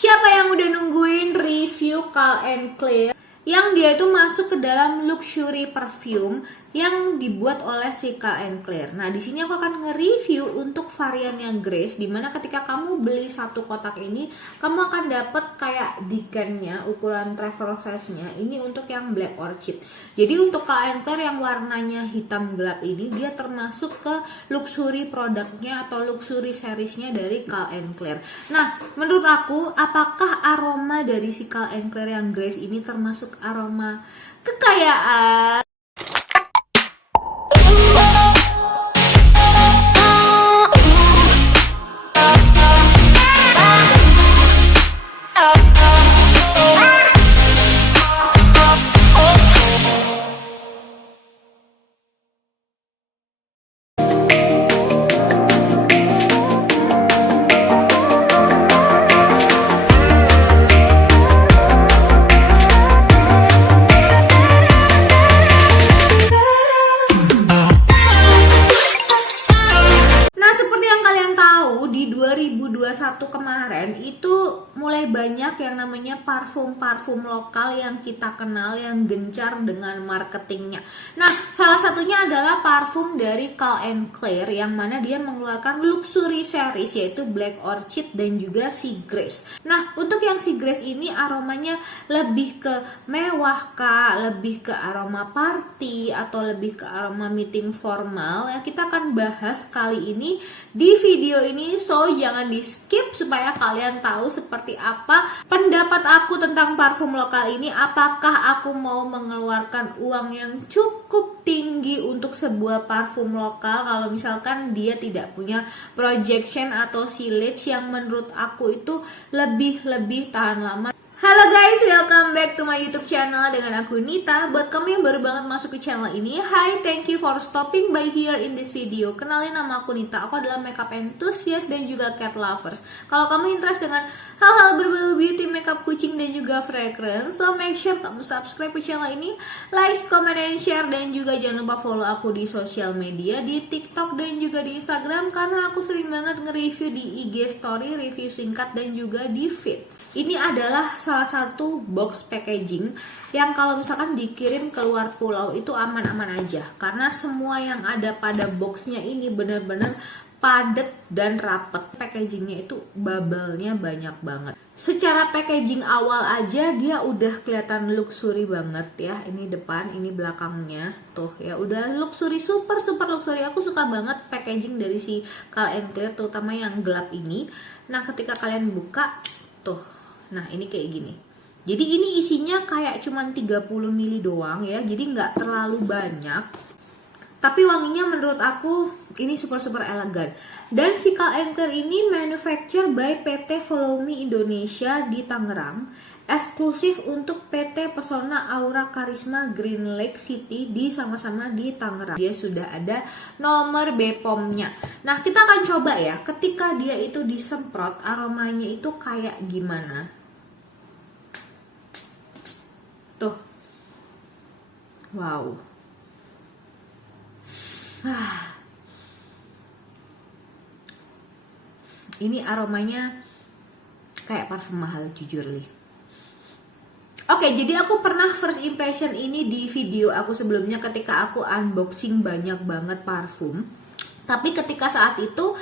Siapa yang udah nungguin review Calvin Klein yang dia itu masuk ke dalam luxury perfume yang dibuat oleh si Calvin Klein. Nah, di sini aku akan nge-review untuk varian yang Grace, dimana ketika kamu beli satu kotak ini, kamu akan dapat kayak decannya, ukuran travel size-nya. Ini untuk yang Black Orchid. Jadi untuk Calvin Klein yang warnanya hitam gelap ini, dia termasuk ke luxury produknya atau luxury seriesnya dari Calvin Klein. Nah, menurut aku, apakah aroma dari si Calvin Klein yang Grace ini termasuk aroma kekayaan? Di 2021 kemarin itu mulai banyak yang namanya parfum-parfum lokal yang kita kenal yang gencar dengan marketingnya. Nah, salah satunya adalah parfum dari Calvin Klein yang mana dia mengeluarkan luxury series yaitu Black Orchid dan juga si Grace. Nah, untuk yang si Grace ini aromanya lebih ke mewah kah, lebih ke aroma party atau lebih ke aroma meeting formal yang kita akan bahas kali ini di video ini. So jangan di skip supaya kalian tahu seperti apa pendapat aku tentang parfum lokal ini. Apakah aku mau mengeluarkan uang yang cukup tinggi untuk sebuah parfum lokal kalau misalkan dia tidak punya projection atau silage yang menurut aku itu lebih tahan lama. Halo guys, welcome back to my YouTube channel dengan aku Nita. Buat kamu yang baru banget masuk ke channel ini, hi, thank you for stopping by here in this video. Kenalin, nama aku Nita. Aku adalah makeup enthusiast dan juga cat lovers. Kalau kamu interest dengan hal-hal berbau beauty, makeup, kucing dan juga fragrance, so make sure kamu subscribe ke channel ini, like, comment, and share, dan juga jangan lupa follow aku di sosial media, di TikTok dan juga di Instagram, karena aku sering banget nge-review di IG story, review singkat dan juga di feed. Ini adalah salah satu box packaging yang kalau misalkan dikirim ke luar pulau itu aman-aman aja, karena semua yang ada pada boxnya ini benar-benar padat dan rapet. Packagingnya itu bubble-nya banyak banget. Secara packaging awal aja dia udah kelihatan luxury banget ya. Ini depan, ini belakangnya. Tuh ya udah luxury, super luxury. Aku suka banget packaging dari si Calvin Klein, terutama yang gelap ini. Nah, ketika kalian buka tuh, nah ini kayak gini. Jadi ini isinya kayak cuman 30 ml doang ya. Jadi nggak terlalu banyak. Tapi wanginya menurut aku ini super elegan. Dan si Calvin Klein ini manufacture by PT Follow Me Indonesia di Tangerang, eksklusif untuk PT Pesona Aura Karisma Green Lake City di sama-sama di Tangerang. Dia sudah ada nomor BPOM-nya. Nah, kita akan coba ya, ketika dia itu disemprot aromanya itu kayak gimana. Tuh. Wow. Ini aromanya kayak parfum mahal, jujur li. Oke, jadi aku pernah first impression ini di video aku sebelumnya ketika aku unboxing banyak banget parfum. Tapi ketika saat itu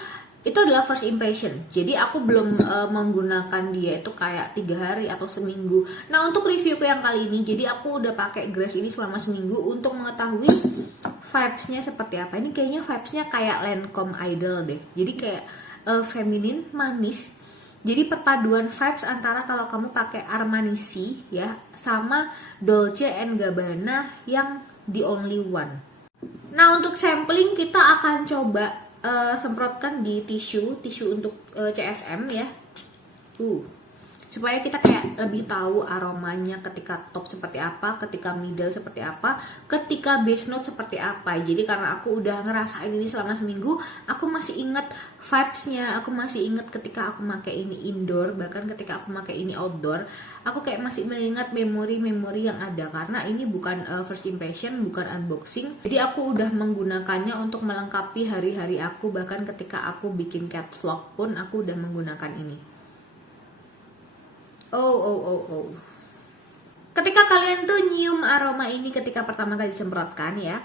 adalah first impression. Jadi aku belum menggunakan dia itu kayak 3 hari atau seminggu. Nah, untuk reviewku yang kali ini, jadi aku udah pakai Grace ini selama seminggu untuk mengetahui vibes-nya seperti apa. Ini kayaknya vibes-nya kayak Lancome Idol deh. Jadi kayak feminin, manis. Jadi perpaduan vibes antara kalau kamu pakai Armani ya sama Dolce & Gabbana yang The Only One. Nah, untuk sampling kita akan coba semprotkan di tisu untuk CSM ya. Supaya kita kayak lebih tahu aromanya ketika top seperti apa, ketika middle seperti apa, ketika base note seperti apa. Jadi karena aku udah ngerasain ini selama seminggu, aku masih inget vibes-nya, aku masih inget ketika aku pakai ini indoor, bahkan ketika aku pakai ini outdoor, aku kayak masih mengingat memori-memori yang ada. Karena ini bukan first impression, bukan unboxing. Jadi aku udah menggunakannya untuk melengkapi hari-hari aku, bahkan ketika aku bikin cat vlog pun aku udah menggunakan ini. Oh. Ketika kalian tuh nyium aroma ini ketika pertama kali disemprotkan ya,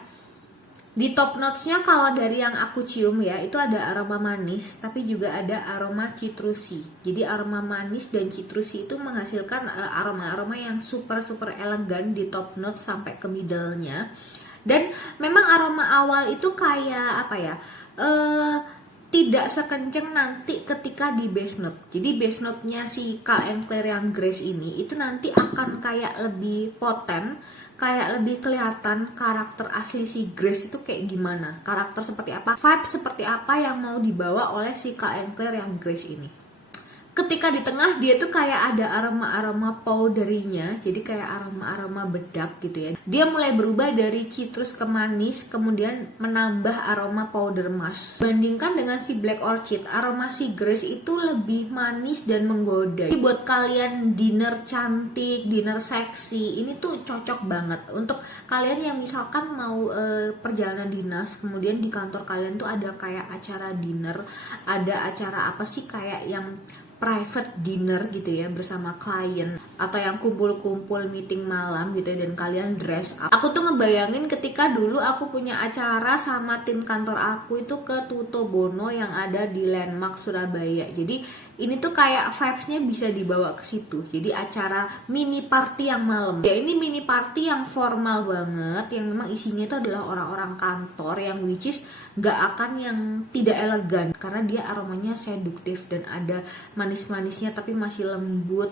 di top notesnya kalau dari yang aku cium ya, itu ada aroma manis tapi juga ada aroma citrusi. Jadi aroma manis dan citrusi itu menghasilkan aroma-aroma yang super elegan di top notes sampai ke middle-nya. Dan memang aroma awal itu kayak apa ya, tidak sekenceng nanti ketika di base note. Jadi base note-nya si Calm & Clear yang Grace ini itu nanti akan kayak lebih poten, kayak lebih kelihatan karakter asli si Grace itu kayak gimana, karakter seperti apa, vibe seperti apa yang mau dibawa oleh si Calm & Clear yang Grace ini. Ketika di tengah dia tuh kayak ada aroma-aroma powderinya, jadi kayak aroma-aroma bedak gitu ya. Dia mulai berubah dari citrus ke manis, kemudian menambah aroma powder musk. Bandingkan dengan si Black Orchid, aroma si Grace itu lebih manis dan menggoda. Jadi buat kalian dinner cantik, dinner seksi, ini tuh cocok banget untuk kalian yang misalkan mau perjalanan dinas, kemudian di kantor kalian tuh ada kayak acara dinner, ada acara apa sih kayak yang private dinner gitu ya bersama klien, atau yang kumpul-kumpul meeting malam gitu ya, dan kalian dress up. Aku tuh ngebayangin ketika dulu aku punya acara sama tim kantor aku itu ke Tuto Bono yang ada di Landmark Surabaya. Jadi ini tuh kayak vibes-nya bisa dibawa ke situ. Jadi acara mini party yang malam. Ya ini mini party yang formal banget, yang memang isinya itu adalah orang-orang kantor yang which is gak akan yang tidak elegan karena dia aromanya seduktif dan ada manis-manisnya tapi masih lembut.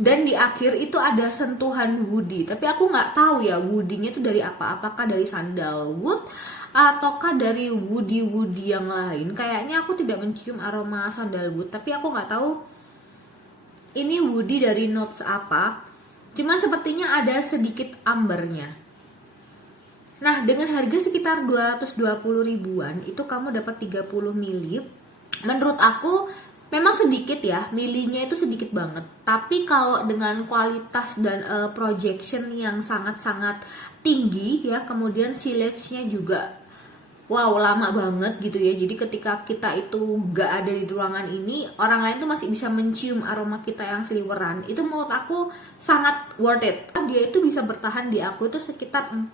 Dan di akhir itu ada sentuhan woody, tapi aku nggak tahu ya woody-nya itu dari apa, apakah dari sandalwood ataukah dari woody yang lain. Kayaknya aku tidak mencium aroma sandalwood, tapi aku nggak tahu ini woody dari notes apa, cuman sepertinya ada sedikit ambernya. Nah, dengan harga sekitar 220 ribuan itu kamu dapat 30 mili. Menurut aku memang sedikit ya, milinya itu sedikit banget. Tapi kalau dengan kualitas dan projection yang sangat-sangat tinggi ya, kemudian silage-nya juga wow, lama banget gitu ya. Jadi ketika kita itu gak ada di ruangan ini, orang lain tuh masih bisa mencium aroma kita yang seliweran. Itu menurut aku sangat worth it. Dia itu bisa bertahan di aku itu sekitar 4-6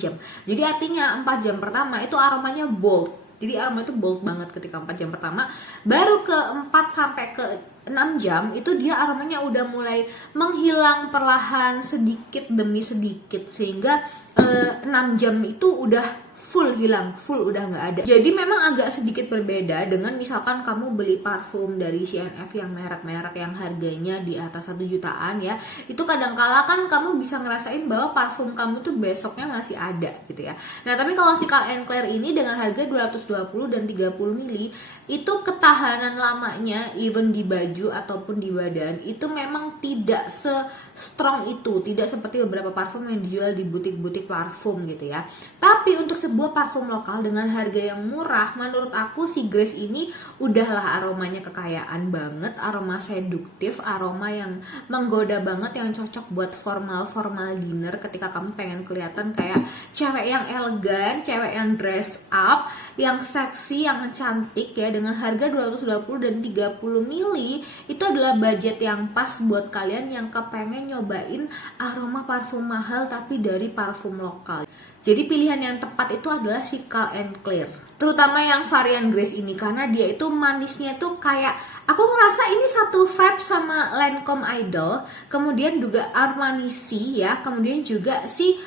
jam. Jadi artinya 4 jam pertama itu aromanya bold. Jadi aroma itu bold banget ketika 4 jam pertama. Baru ke 4-6 jam itu dia aromanya udah mulai menghilang perlahan sedikit demi sedikit. Sehingga 6 jam itu udah full hilang, full udah nggak ada. Jadi memang agak sedikit berbeda dengan misalkan kamu beli parfum dari CNF yang merek-merek yang harganya di atas 1 jutaan ya. Itu kadang-kala kan kamu bisa ngerasain bahwa parfum kamu tuh besoknya masih ada gitu ya. Nah tapi kalau si Calm & Clear ini dengan harga 220 dan 30 mili itu ketahanan lamanya even di baju ataupun di badan itu memang tidak se-strong itu, tidak seperti beberapa parfum yang dijual di butik-butik parfum gitu ya. Tapi untuk sebuah parfum lokal dengan harga yang murah, menurut aku si Grace ini udahlah aromanya kekayaan banget, aroma seduktif, aroma yang menggoda banget, yang cocok buat formal dinner ketika kamu pengen kelihatan kayak cewek yang elegan, cewek yang dress up, yang seksi, yang cantik ya. Dengan harga 220 dan 30 mili itu adalah budget yang pas buat kalian yang kepengen nyobain aroma parfum mahal tapi dari parfum lokal. Jadi pilihan yang tepat itu adalah si Calm & Clear, terutama yang varian Grace ini karena dia itu manisnya tuh kayak, aku ngerasa ini satu vibe sama Lancome Idol, kemudian juga Armani ya, kemudian juga si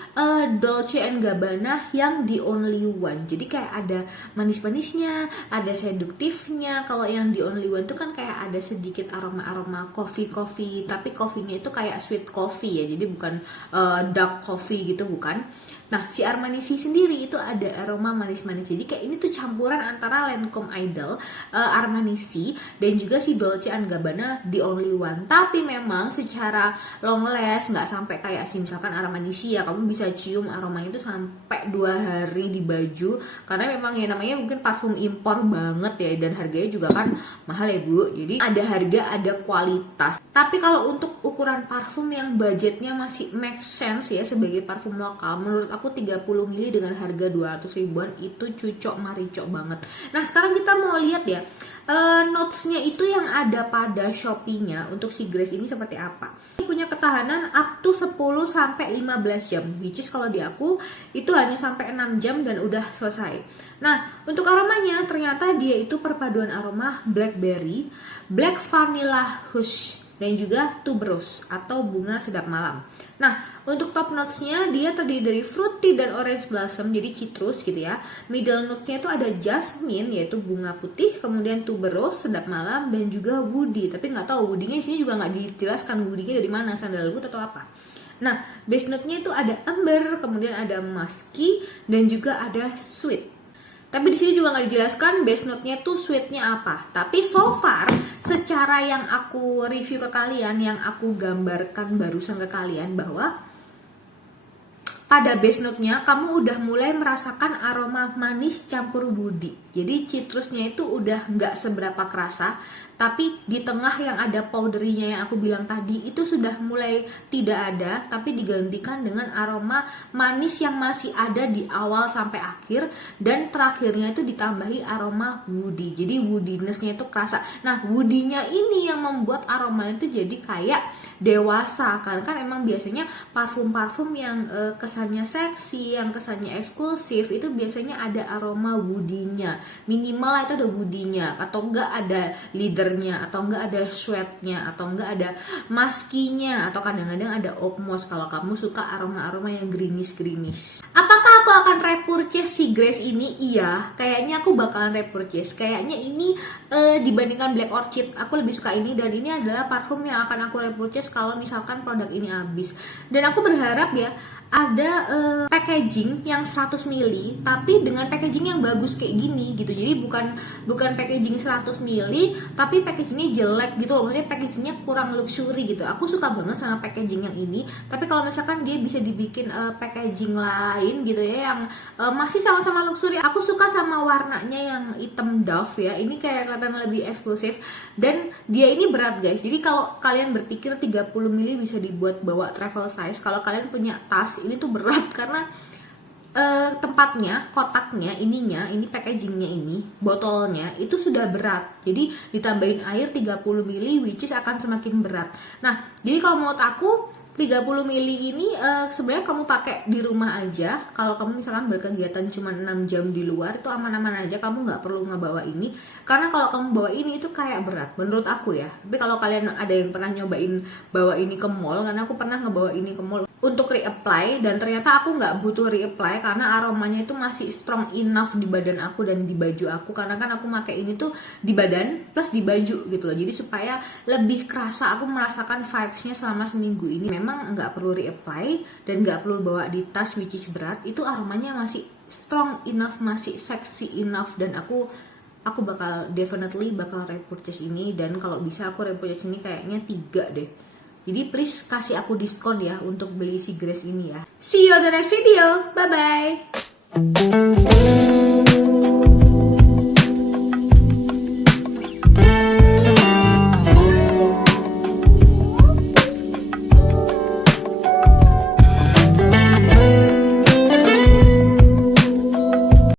Dolce & Gabbana yang The Only One. Jadi kayak ada manis-manisnya, ada seduktifnya. Kalau yang The Only One tuh kan kayak ada sedikit aroma-aroma coffee, tapi coffee-nya itu kayak sweet coffee ya, jadi bukan dark coffee gitu, bukan. Nah, si Armani sendiri itu ada aroma manis-manis. Jadi kayak ini tuh campuran antara Lancome Idol, Armani dan juga si Dolce & Gabbana The Only One. Tapi memang secara long last nggak sampai kayak si misalkan Armani ya, kamu bisa cium aromanya itu sampai 2 hari di baju. Karena memang ya namanya mungkin parfum impor banget ya, dan harganya juga kan mahal ya Bu. Jadi ada harga, ada kualitas. Tapi kalau untuk ukuran parfum yang budgetnya masih make sense ya sebagai parfum lokal, menurut aku 30 ml dengan harga 200 ribuan itu cucok maricok banget. Nah sekarang kita mau lihat ya notesnya itu yang ada pada Shopee-nya untuk si Grace ini seperti apa. Ini punya ketahanan up to 10 sampai 15 jam, which is kalau di aku itu hanya sampai 6 jam dan udah selesai. Nah, untuk aromanya ternyata dia itu perpaduan aroma blackberry, black vanilla hush, dan juga tuberose atau bunga sedap malam. Nah, untuk top notesnya dia terdiri dari fruity dan orange blossom, jadi citrus gitu ya. Middle notesnya itu ada jasmine yaitu bunga putih, kemudian tuberose sedap malam, dan juga woody. Tapi nggak tahu woody-nya di sini juga nggak dijelaskan woody-nya dari mana, sandalwood atau apa. Nah, base note-nya itu ada amber, kemudian ada musky, dan juga ada sweet. Tapi di sini juga nggak dijelaskan base note-nya tuh sweet-nya apa. Tapi so far, secara yang aku review ke kalian, yang aku gambarkan barusan ke kalian bahwa pada base note-nya kamu udah mulai merasakan aroma manis campur woody. Jadi citrusnya itu udah nggak seberapa kerasa, tapi di tengah yang ada powderinya yang aku bilang tadi itu sudah mulai tidak ada, tapi digantikan dengan aroma manis yang masih ada di awal sampai akhir, dan terakhirnya itu ditambahi aroma woody. Jadi woodiness-nya itu kerasa. Nah, woody-nya ini yang membuat aromanya itu jadi kayak dewasa, karena kan emang biasanya parfum-parfum yang kesannya seksi, yang kesannya eksklusif itu biasanya ada aroma woody-nya. Minimal itu ada woody-nya, atau enggak ada leather-nya, atau enggak ada sweat-nya, atau enggak ada musky-nya, atau kadang-kadang ada oak moss kalau kamu suka aroma-aroma yang greenish. Apakah aku akan repurchase si Grace ini? Iya, kayaknya aku bakalan repurchase. Kayaknya ini dibandingkan Black Orchid, aku lebih suka ini, dan ini adalah parfum yang akan aku repurchase kalau misalkan produk ini habis. Dan aku berharap ya ada packaging yang 100 ml tapi dengan packaging yang bagus kayak gini gitu. Jadi bukan packaging 100 ml tapi packagingnya jelek gitu loh, maksudnya packagingnya kurang luxury gitu. Aku suka banget sama packaging yang ini, tapi kalau misalkan dia bisa dibikin packaging lain gitu ya yang masih sama-sama luxury. Aku suka sama warnanya yang hitam dove ya, ini kayak kelihatan lebih eksklusif, dan dia ini berat guys. Jadi kalau kalian berpikir 30 ml bisa dibuat bawa travel size, kalau kalian punya tas ini tuh berat karena tempatnya, kotaknya, ini packagingnya ini, botolnya itu sudah berat. Jadi ditambahin air 30 ml which is akan semakin berat. Nah, jadi kalau menurut aku 30 ml ini sebenarnya kamu pakai di rumah aja. Kalau kamu misalkan berkegiatan cuma 6 jam di luar itu aman-aman aja, kamu nggak perlu ngebawa ini. Karena kalau kamu bawa ini itu kayak berat menurut aku ya. Tapi kalau kalian ada yang pernah nyobain bawa ini ke mall, karena aku pernah ngebawa ini ke mall untuk reapply, dan ternyata aku nggak butuh reapply karena aromanya itu masih strong enough di badan aku dan di baju aku, karena kan aku pakai ini tuh di badan plus di baju gitu loh. Jadi supaya lebih kerasa aku merasakan vibes-nya selama seminggu ini. Memang nggak perlu reapply dan nggak perlu bawa di tas which is berat, itu aromanya masih strong enough, masih sexy enough, dan aku definitely bakal repurchase ini. Dan kalau bisa aku repurchase ini kayaknya 3 deh. Jadi please kasih aku diskon ya untuk beli si Grace ini ya. See you on the next video. Bye bye.